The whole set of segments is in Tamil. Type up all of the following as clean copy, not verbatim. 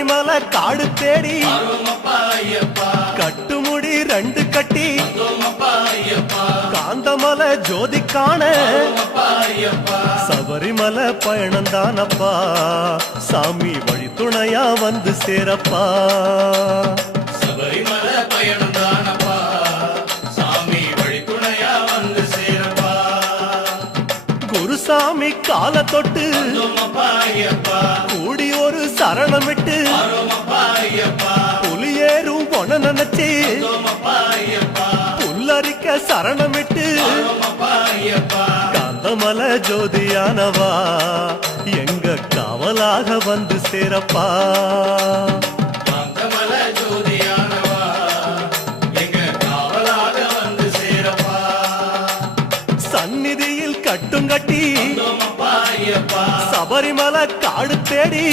சபரிமலை காடு தேடி கட்டுமுடி ரெண்டு கட்டி காந்தமலை ஜோதி காண சபரிமலை பயணம் தானப்பா சாமி வழி துணையா வந்து சேரப்பா சபரிமலை பயணம் தானப்பா சாமி வழி துணையா வந்து சேரப்பா குருசாமி கால தொட்டு கூடி ஒரு சரணமிட்டு புலியேறும் பொன நினைச்சு புல்லரிக்க சரணமிட்டு காந்தமலை ஜோதியானவா எங்க காவலாக வந்து சேரப்பா காந்தமலை ஜோதியானவா எங்க காவலாக வந்து சேரப்பா சந்நிதியில் கட்டுங்கட்டி சபரிமலை காடு தேடி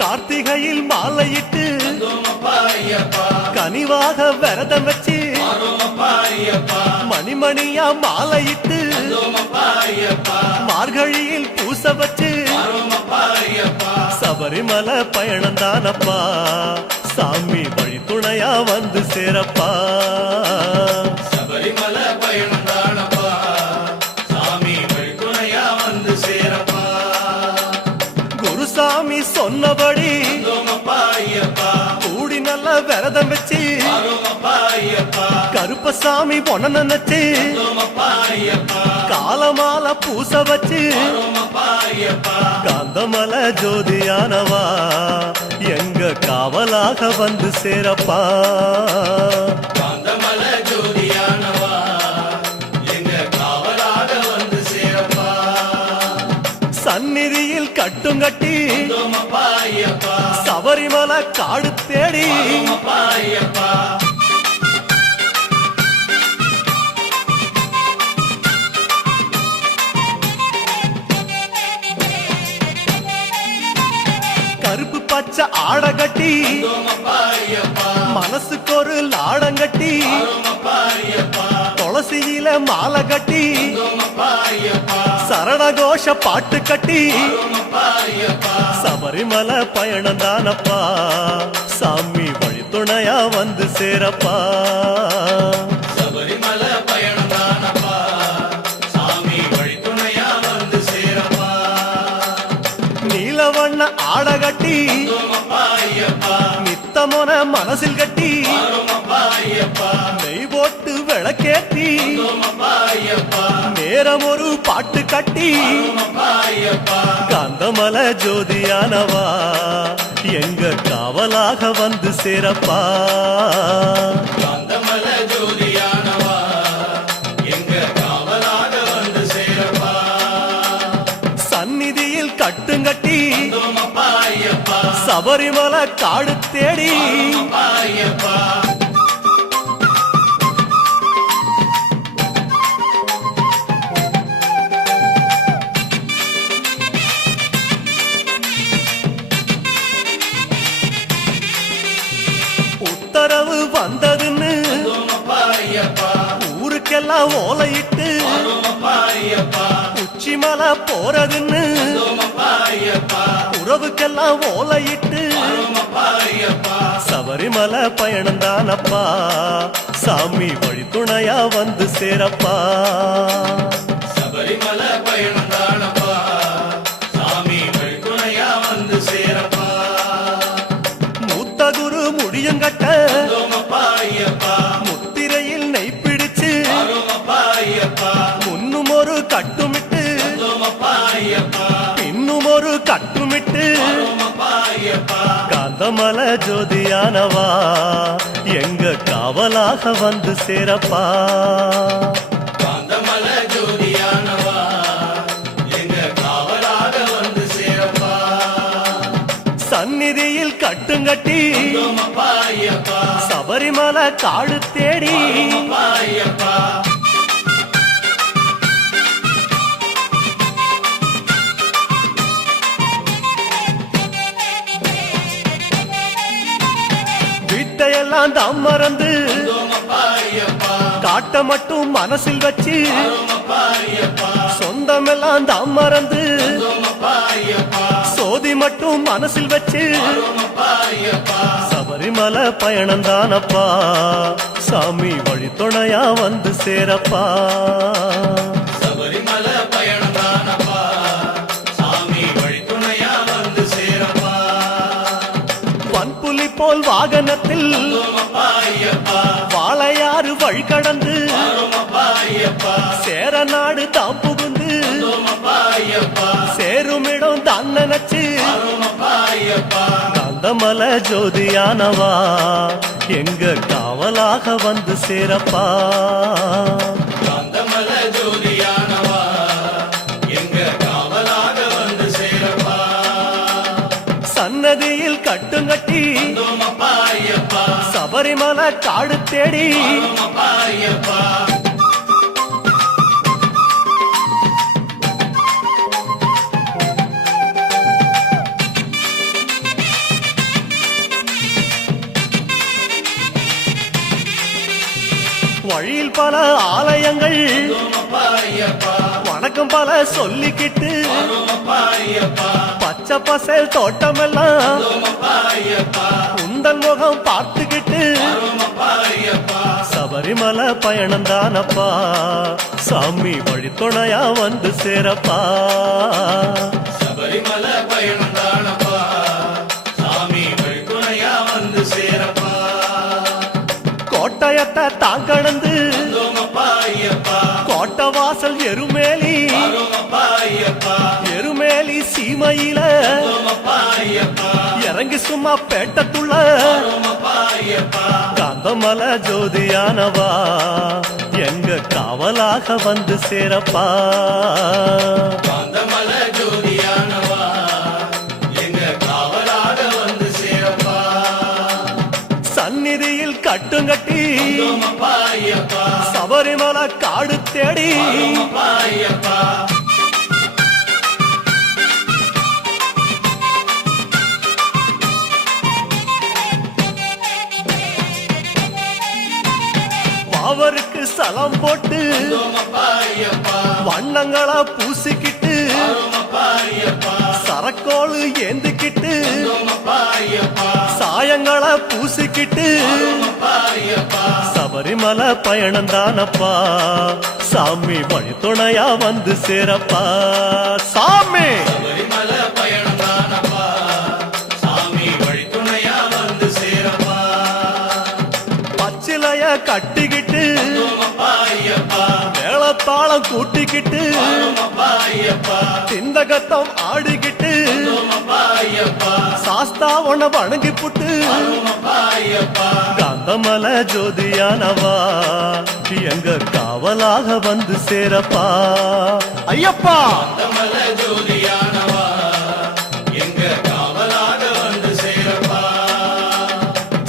கார்த்திகையில் மாலையிட்டு கனிவாக விரதம் வச்சு மணிமணியா மாலையிட்டு மார்கழியில் பூச வச்சு சபரிமலை பயணம் தானப்பா சாமி வழி துணையா வந்து சேரப்பா சபரிமலை பயணம் தானப்பா சாமி வழி துணையா வந்து சேரப்பா குருசாமி சொன்னபடி கூடி நல்ல விரதம் வச்சு கருப்பசாமி பொண்ண நினைச்சு காலமால பூச வச்சு காந்தமலை ஜோதியானவா எங்க காவலாக வந்து சேரப்பா காந்தமலை ஜோதியானவா எங்க காவலாக வந்து சேரப்பா சந்நிதியில் கட்டுங்கட்டி சபரிமலை காடு தேடி கருப்பு பச்சை ஆடகட்டி மனசுக்கு ஒரு லாடங்கட்டி துளசியில மாலை கட்டி சரணகோஷ பாட்டு கட்டி சபரிமலை பயணம் தானப்பா சாமி வழி துணையா வந்து சேரப்பா சபரிமலை பயணம் தானப்பா சாமி வழி துணையா வந்து சேரப்பா நீலவண்ண ஆடகட்டி நித்தமோன மனசில் கட்டி நெய் போட்டு விளக்கேத்தி நேரம் ஒரு பாட்டு கட்டி காந்தமலை ஜோதியானவா எங்க காவலாக வந்து சேரப்பா காந்தமலை ஜோதியானவா எங்க காவலாக வந்து சேரப்பா சந்நிதியில் கட்டுங்கட்டி சபரிமலை காடு தேடி உத்தரவு வந்ததுன்னு ஊருக்கெல்லாம் ஓலையிட்டு உச்சிமலை போறதுன்னு உறவுக்கெல்லாம் ஓலையிட்டு சபரிமலை பயணம் தானப்பா சாமி வழி துணையா வந்து சேரப்பா சபரிமலை பயணம் தானப்பா சாமி வழி துணையா வந்து சேரப்பா மூத்த குரு முடியங்கட்ட முத்திரையில் நெய் பிடிச்சு முன்னும் ஒரு கட்டுமிட்டு பின்னும் ஒரு கட்டுமிட்டு காந்தமலை ஜோதியானவா எங்க காவலாக வந்து சேரப்பா காந்தமலை ஜோதியானவா எங்க காவலாக வந்து சேரப்பா சந்நிதியில் கட்டுங்கட்டி சபரிமலை காடு தேடி சொந்தமெல்லாம் தாம் மறந்து வந்தோமப்பா ஐயப்பா காட்ட மட்டும் மனசில் வச்சு வரோமப்பா ஐயப்பா சொந்தமெல்லாம் தாம் மறந்து வந்தோமப்பா ஐயப்பா சோதி மட்டும் மனசில் வச்சு வரோமப்பா ஐயப்பா சபரிமலை பயணம் தானப்பா சாமி வழித்துணையா வந்து சேரப்பா சபரிமலை பயணம் தானப்பா சாமி வழித்துணையா வந்து சேரப்பா வன்புலி போல் வாகனத்தில் வந்தோமப்பா ஐயப்பா வாழையாறு வழி கடந்து வரோமப்பா ஐயப்பா சேர நாடு தாம் புகுந்து வந்தோமப்பா ஐயப்பா சேருமிடம் தான் நினைச்சு வரோமப்பா ஐயப்பா காந்தமல ஜோதியானவா எங்க காவலாக வந்து சேரப்பா காந்தமல ஜோதியானவா எங்க காவலாக வந்து சேரப்பா சன்னதியில் கட்டுங்கட்டி வந்தோமப்பா ஐயப்பா சபரிமலை காடு தேடி வரோமப்பா ஐயப்பா வழியில் பல ஆலயங்கள் வந்தோமப்பா ஐயப்பா வணக்கம் பல சொல்லிக்கிட்டு வரோமப்பா ஐயப்பா பச்சை பசேல் தோட்டமெல்லாம் வந்தோமப்பா ஐயப்பா உந்தன் முகம் பார்த்துக்கிட்டு வரோமப்பா ஐயப்பா சபரிமலை பயணம் தானப்பா சாமி வழித்துணையா வந்து சேரப்பா சபரிமலை பயணம் தானப்பா சாமி வழித்துணையா வந்து சேரப்பா கோட்டயத்தை தான் கடந்து வந்தோமப்பா ஐயப்பா கோட்டை வாசல் எருமேலி வரோமப்பா ஐயப்பா எருமேலி சீமையில வந்தோமப்பா ஐயப்பா இறங்கி சும்மா பேட்டத்துள்ள வரோமப்பா ஐயப்பா காந்தமல ஜோதியானவா எங்க காவலாக வந்து சேரப்பா காந்தமல ஜோதியானவா எங்க காவலாக வந்து சேரப்பா சந்நிதியில் கட்டுங்கட்டி வந்தோமப்பா ஐயப்பா சபரிமலை காடு தேடி வரோமப்பா ஐயப்பா அவருக்கு சலம் போட்டு வந்தோமப்பா ஐயப்பா வண்ணங்களா பூசிக்கிட்டு வரோமப்பா ஐயப்பா சரக்கோளு ஏந்திக்கிட்டு வந்தோமப்பா ஐயப்பா சாயங்களா பூசிக்கிட்டு வரோமப்பா ஐயப்பா சபரிமலை பயணம் தானப்பா சாமி வழித்துணையா வந்து சேரப்பா சாமி சபரிமலை பயணம் தானப்பா சாமி வழித்துணையா வந்து சேரப்பா பச்சிலைய கட்டிக்கிட்டு வந்தோமப்பா ஐயப்பா மேளத்தாளம் கூட்டிக்கிட்டு வரோமப்பா ஐயப்பா திந்தகத்தம் ஆடிக்கிட்டு வந்தோமப்பா ஐயப்பா சாஸ்தா உன வணங்கி புட்டு வரோமப்பா ஐயப்பா காந்தமல ஜோதியானவா எங்க காவலாக வந்து சேரப்பா ஐயப்பா காந்தமல ஜோதியானவா எங்க காவலாக வந்து சேரப்பா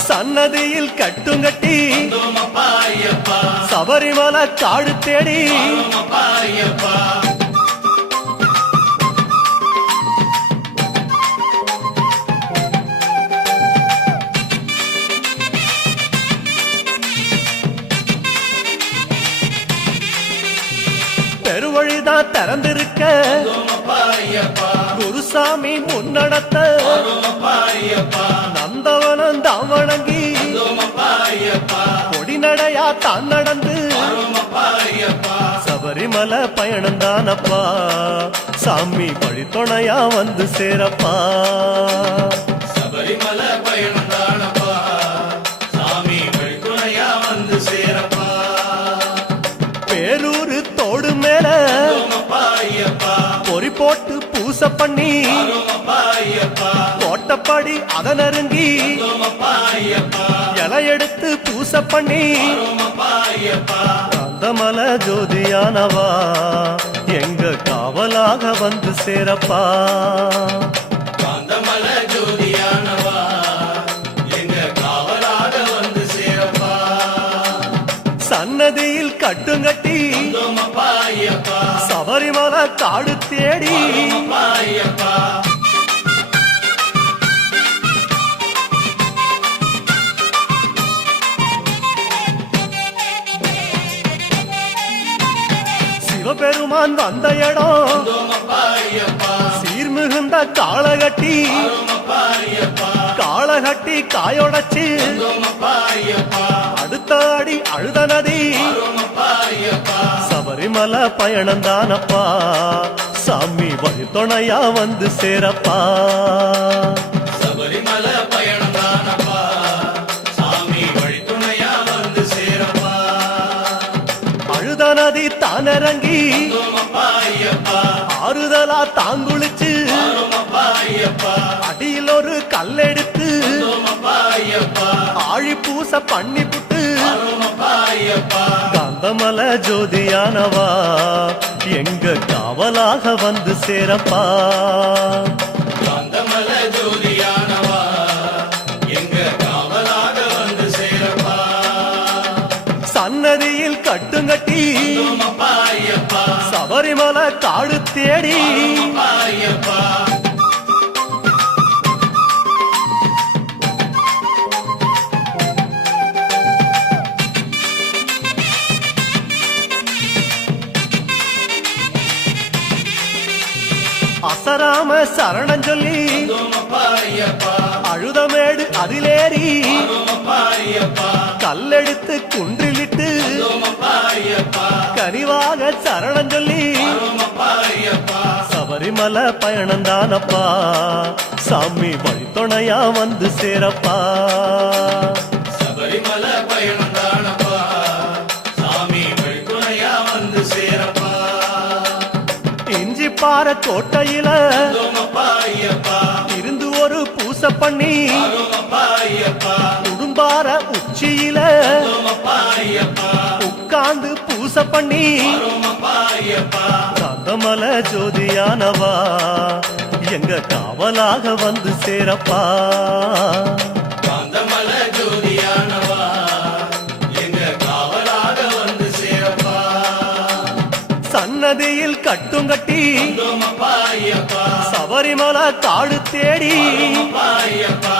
சன்னதியில் கட்டுங்கட்டி வந்தோமப்பா ஐயப்பா சபரிமலை காடு தேடி வரோமப்பா ஐயப்பா பெருவழிதான் திறந்திருக்க வந்தோமப்பா ஐயப்பா குருசாமி முன்னடத்த வரோமப்பா ஐயப்பா நந்தவனம் தான் வணங்கி வந்தோமப்பா ஐயப்பா கொடிநடையா தான் நடந்து வரோமப்பா ஐயப்பா சபரிமலை பயணம் தானப்பா சாமி வழித்துணையா வந்து சேரப்பா சபரிமலை பயணம் தானப்பா சாமி வழித்துணையா வந்து சேரப்பா பேரூரு தோடு மேல வந்தோமப்பா ஐயப்பா பொறி போட்டு பூசை பண்ணி வரோமப்பா ஐயப்பா கோட்டப்படி அத நெருங்கி வந்தோமப்பா ஐயப்பா இலை எடுத்து பூசை பண்ணி வரோமப்பா ஐயப்பா காந்தமல ஜோதியானவா எங்க காவலாக வந்து சேரப்பா காந்தமல ஜோதியானவா எங்க காவலாக வந்து சேரப்பா சன்னதியில் கட்டுங்கட்டி வந்தோமப்பா ஐயப்பா சபரிமலை காடு தேடி வரோமப்பா ஐயப்பா சிவபெருமான் வந்த இடம் வந்தோமப்பா ஐயப்பா சீர்மிகுந்த காளகட்டி வந்தோமப்பா ஐயப்பா காளகட்டி காயொடச்சு வந்தோமப்பா ஐயப்பா அடுத்த அடி அழுத நதி வந்தோமப்பா ஐயப்பா சபரிமலை பயணந்தானப்பா சாமி வழித்துணையா வந்து சேரப்பா சபரிமலை பயணம் தானப்பா சாமி வழித்துணையா வந்து சேரப்பா அழுத நதி தானிறங்கி வந்தோமப்பா ஐயப்பா ஆறுதலா தாங்குளிச்சு வந்தோமப்பா ஐயப்பா அடியில் ஒரு கல்லெடுத்து வந்தோமப்பா ஐயப்பா ஆழி பூச பண்ணி புட்டு வந்தோமப்பா ஐயப்பா காந்தமல ஜோதியானவா எங்க காவலாக வந்து சேரப்பா காந்தமல ஜோதியானவா எங்க காவலாக வந்து சேரப்பா சன்னதியில் கட்டுங்கட்டி வந்தோமப்பா ஐயப்பா சபரிமலை காடு தேடி வந்தோமப்பா ஐயப்பா அசராம சரணம் சொல்லி வந்தோமப்பா ஐயப்பா அழுதமேடு அதிலேறி வந்தோமப்பா ஐயப்பா கல்லெடுத்து குன்றிலிட்டு வந்தோமப்பா ஐயப்பா கனிவாக சரணம் சொல்லி வந்தோமப்பா ஐயப்பா சபரிமலை பயணந்தானப்பா சாமி வழித்துணையா வந்து சேரப்பா சபரிமலை பயணம் தானப்பா சாமி வழித்துணையா வந்து சேரப்பா இஞ்சி பாற கோட்டையில வந்தோமப்பா ஐயப்பா இருந்து ஒரு பூச பண்ணி வந்தோமப்பா ஐயப்பா குடும்பார உச்சியில வந்தோமப்பா ஐயப்பா உட்கார்ந்து பூச பண்ணி வந்தோமப்பா ஐயப்பா காந்தமல ஜோதியானவா எங்க காவலாக வந்து சேரப்பா காந்தமல ஜோதியானவா எங்க காவலாக வந்து சேரப்பா சன்னதியில் கட்டுங்கட்டி வந்தோமப்பா ஐயப்பா சபரிமலை காடு தேடி வந்தோமப்பா ஐயப்பா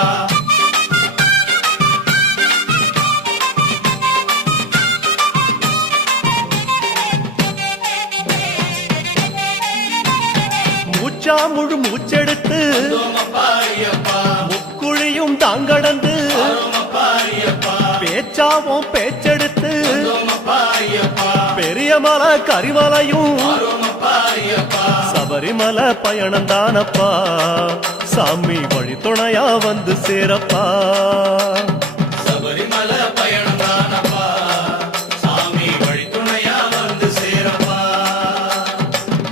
மூச்சா முழு மூச்செடுத்து வந்தோமப்பா ஐயப்பா முக்குழியும் தாங்கடந்து வந்தோமப்பா ஐயப்பா பேச்சாவும் பேச்செடுத்து வந்தோமப்பா ஐயப்பா பெரிய மலை கரிமலையும் வந்தோமப்பா ஐயப்பா சபரிமலை பயணந்தானப்பா சாமி வழித்துணையா வந்து சேரப்பா சபரிமலை பயணம் தானப்பா சாமி வழித்துணையா வந்து சேரப்பா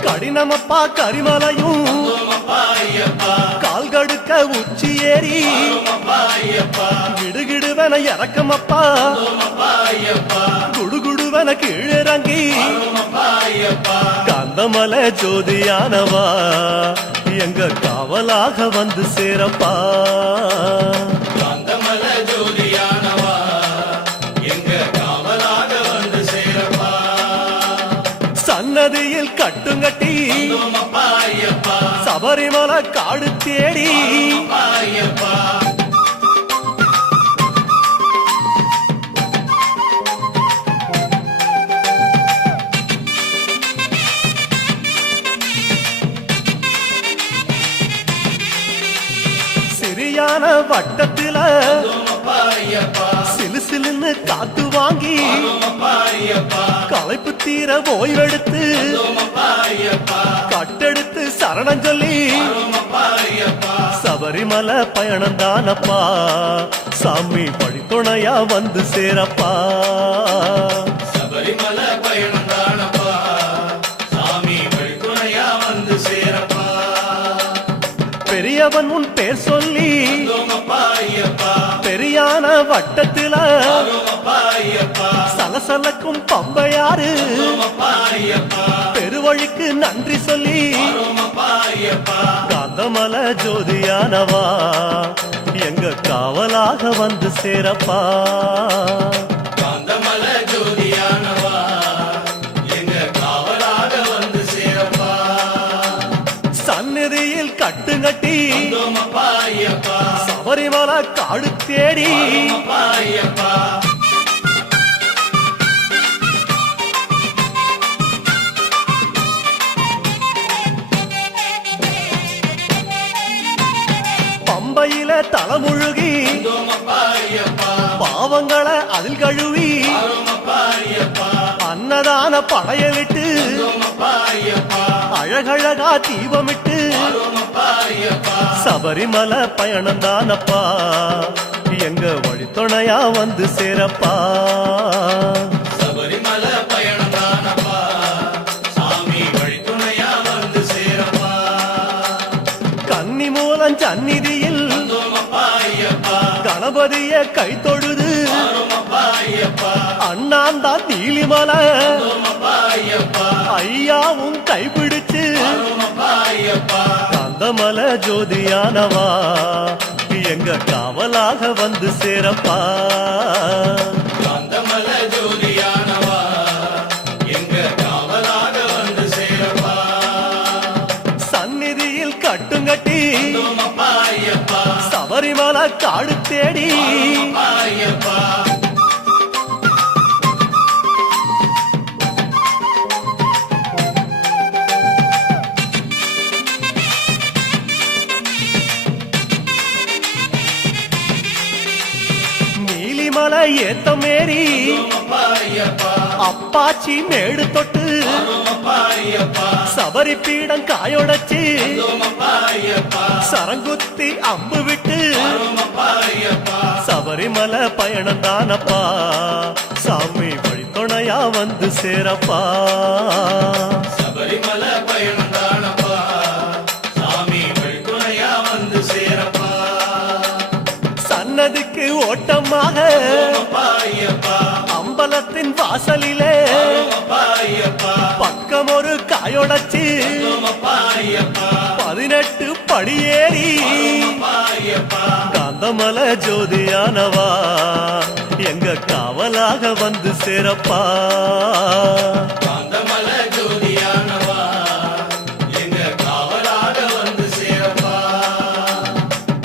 கடினமப்பா கரிமலையும் வந்தோமப்பா ஐயப்பா கால்கடுக்க உச்சி ஏறி வந்தோமப்பா ஐயப்பா கிடுகிடுவன இறக்கமப்பா வந்தோமப்பா ஐயப்பா குடுகுடுவன கீழிறங்கி வந்தோமப்பா ஐயப்பா காந்தமல ஜோதியானவா எங்க காவலாக வந்து சேரப்பா காந்தமல ஜோதியானவா எங்க காவலாக வந்து சேரப்பா சன்னதியில் கட்டுங்கட்டி வந்தோமப்பா ஐயப்பா சபரிமலை காடு தேடி வந்தோமப்பா ஐயப்பா சிறியான வட்டத்தில வந்தோமப்பா ஐயப்பா சிலுசிலுன்னு காத்து வாங்கி வந்தோமப்பா ஐயப்பா களைப்பு தீர ஓய்வெடுத்து வந்தோமப்பா ஐயப்பா கட்டெடுத்து சரணம் சொல்லி வந்தோமப்பா ஐயப்பா சபரிமலை பயணந்தானப்பா சாமி வழித்துணையா வந்து சேரப்பா சபரிமலை பயணம் தானப்பா சாமி வழித்துணையா வந்து சேரப்பா பெரியவன் உன் பேர் சொல்லி வந்தோமப்பா ஐயப்பா பெரியான வட்டத்தில வந்தோமப்பா ஐயப்பா சலசலக்கும் பம்பையாறு வந்தோமப்பா ஐயப்பா பெருவழிக்கு நன்றி சொல்லி வந்தோமப்பா ஐயப்பா காந்தமல ஜோதியானவா எங்க காவலாக வந்து சேரப்பா காந்தமல ஜோதியானவா எங்க காவலாக வந்து சேரப்பா சந்நிதியில் கட்டுங்கட்டி வந்தோமப்பா ஐயப்பா சபரிமலை காடு தேடி வந்தோமப்பா ஐயப்பா கால்களை அதில் கழுவி வாரோமப்பா ஐயப்பா அன்னதான படையலிட்டு வந்தோமப்பா ஐயப்பா அழகழகா தீபமிட்டு வாரோமப்பா ஐயப்பா சபரிமலை பயணந்தானப்பா எங்க வழித்துணையா வந்து சேரப்பா சபரிமலை பயணம் தானப்பா சாமி வழித்துணையா வந்து சேரப்பா கன்னி மூலம் சந்நிதியில் வந்தோமப்பா ஐயப்பா கணபதிய கை தொழுது வாரோமப்பா ஐயப்பா அண்ணாந்தான் நீலிமலை வந்தோமப்பா ஐயப்பா ஐயாவும் கைப்பிடிச்சு வாரோமப்பா ஐயப்பா காந்தமலை ஜோதியானவா எங்க காவலாக வந்து சேரப்பா காந்தமலை ஜோதியானவா எங்க காவலாக வந்து சேரப்பா சந்நிதியில் கட்டுங்கட்டி வந்தோமப்பா ஐயப்பா சபரிமலை காடு தேடி வாரோமப்பா ஐயப்பா நீலிமலை ஏத்த மேரி வந்தோமப்பா ஐயப்பா அப்பாச்சி மேடு தொட்டு வாரோமப்பா ஐயப்பா சபரி பீடம் காயொடச்சு வந்தோமப்பா ஐயப்பா சரங்குத்தி அம்பு விட்டு வாரோமப்பா ஐயப்பா சபரிமலை பயணம் தானப்பா சாமி வழித்துணையா வந்து சேரப்பா சபரிமலை பயணம் தானப்பா சாமி வழித்துணையா வந்து சேரப்பா சன்னதிக்கு ஓட்டமாக வந்தோமப்பா ஐயப்பா அம்பலத்தின் வாசலிலே வந்தோமப்பா ஐயப்பா பக்கம் ஒரு காயொடச்சு வந்தோமப்பா ஐயப்பா 18 படியேறி வந்தோமப்பா ஐயப்பா காந்தமலை ஜோதியானவா எங்க காவலாக வந்து சேரப்பா காந்தமலை ஜோதியானவா எங்க காவலாக வந்து சேரப்பா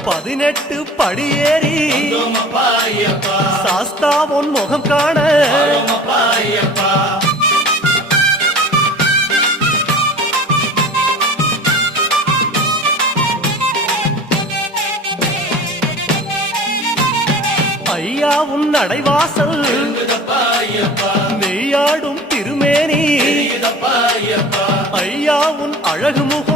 18 படியேறி வந்தோமப்பா ஐயப்பா சாஸ்தா உன் முகம் காண வாரோமப்பா ஐயப்பா ஐயா உன் நடைவாசல் எழுந்துதப்பா ஐயப்பா மெய்யாடும் திருமேனி தெரியுதப்பா ஐயப்பா ஐயா உன் அழகு முகம்